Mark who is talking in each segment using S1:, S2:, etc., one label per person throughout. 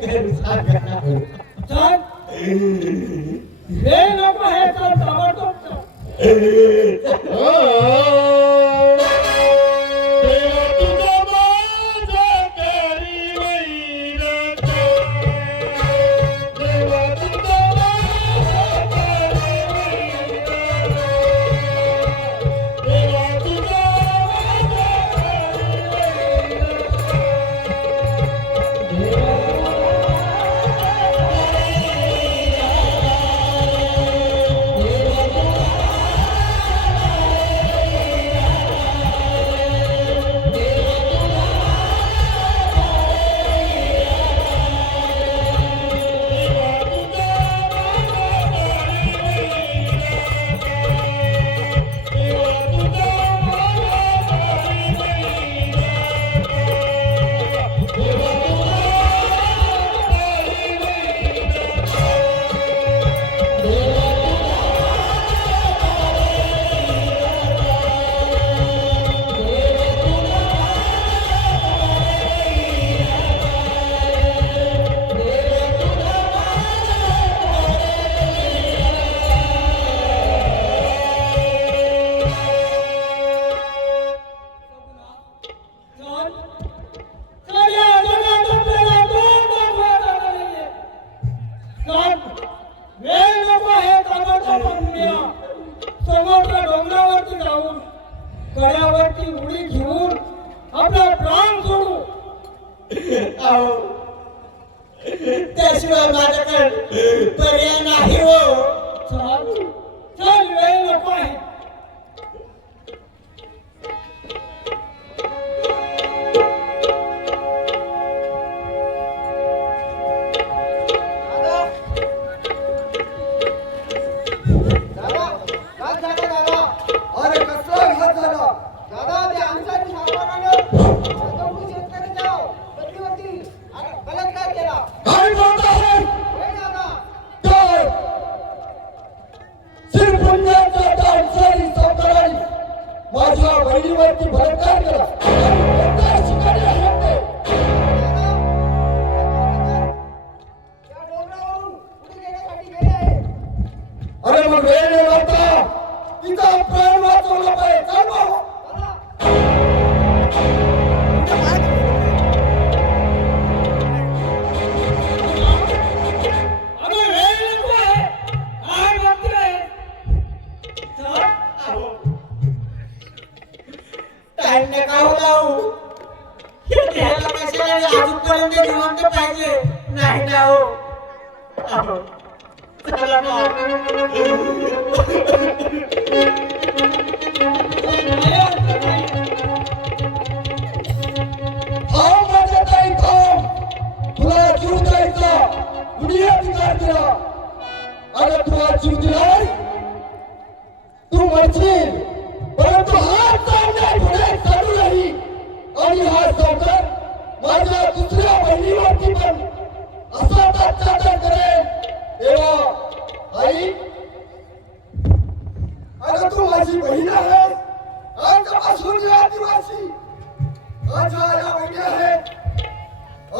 S1: हे
S2: Pra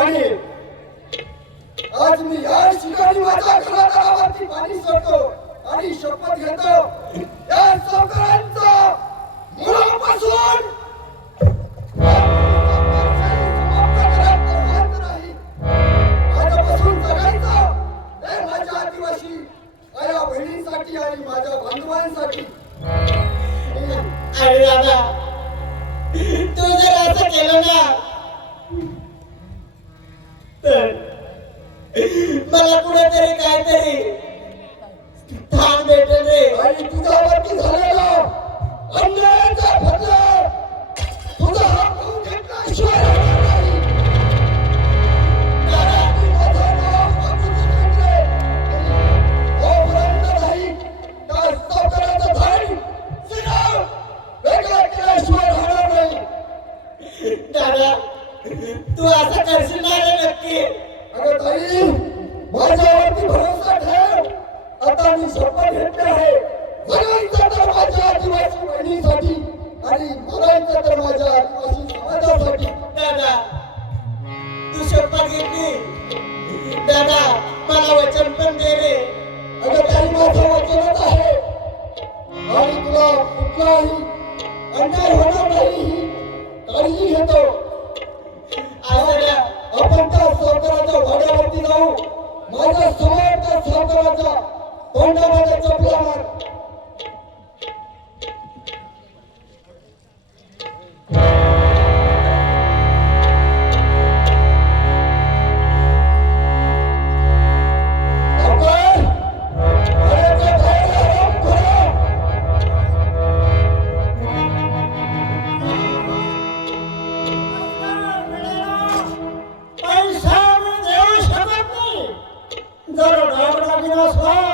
S2: आणि आज मी या ठिकाणी माझ्या कलाकारावरती पाणी सोडतो आणि शपथ घेतो. या सरकारांचा मुळापासून माझ्यापासून जगायचं. हे माझ्या आदिवासी माझ्या बहिणींसाठी आणि माझ्या बांधवांसाठी.
S3: आणि दादा तू जर असं केलं ना मला कुठेतरी काहीतरी थांब भेटल रे.
S2: आणि वरती झालेला
S3: अन्न
S2: तू असं करशील ना रे नक्की.
S3: अरे ताई माझ्यावरती भरोसा ठेव. आता मी शपथ घेतली आहे. मरायचं तर माझ्या आदिवासी बहिणीसाठी आणि मरायचं तर माझ्या आदिवासी समाजासाठी.
S2: दादा तू शपथ घेतली. दादा मला वचन पण दे रे.
S3: अगं ताई माझं वचनच आहे. आणि तुला कुठलाही अन्याय होणार नाही ही काळजी घेतो. जाऊ. माझ्या समाजाचा साताराचा तोंडामध्ये चपला मार.
S2: was wrong.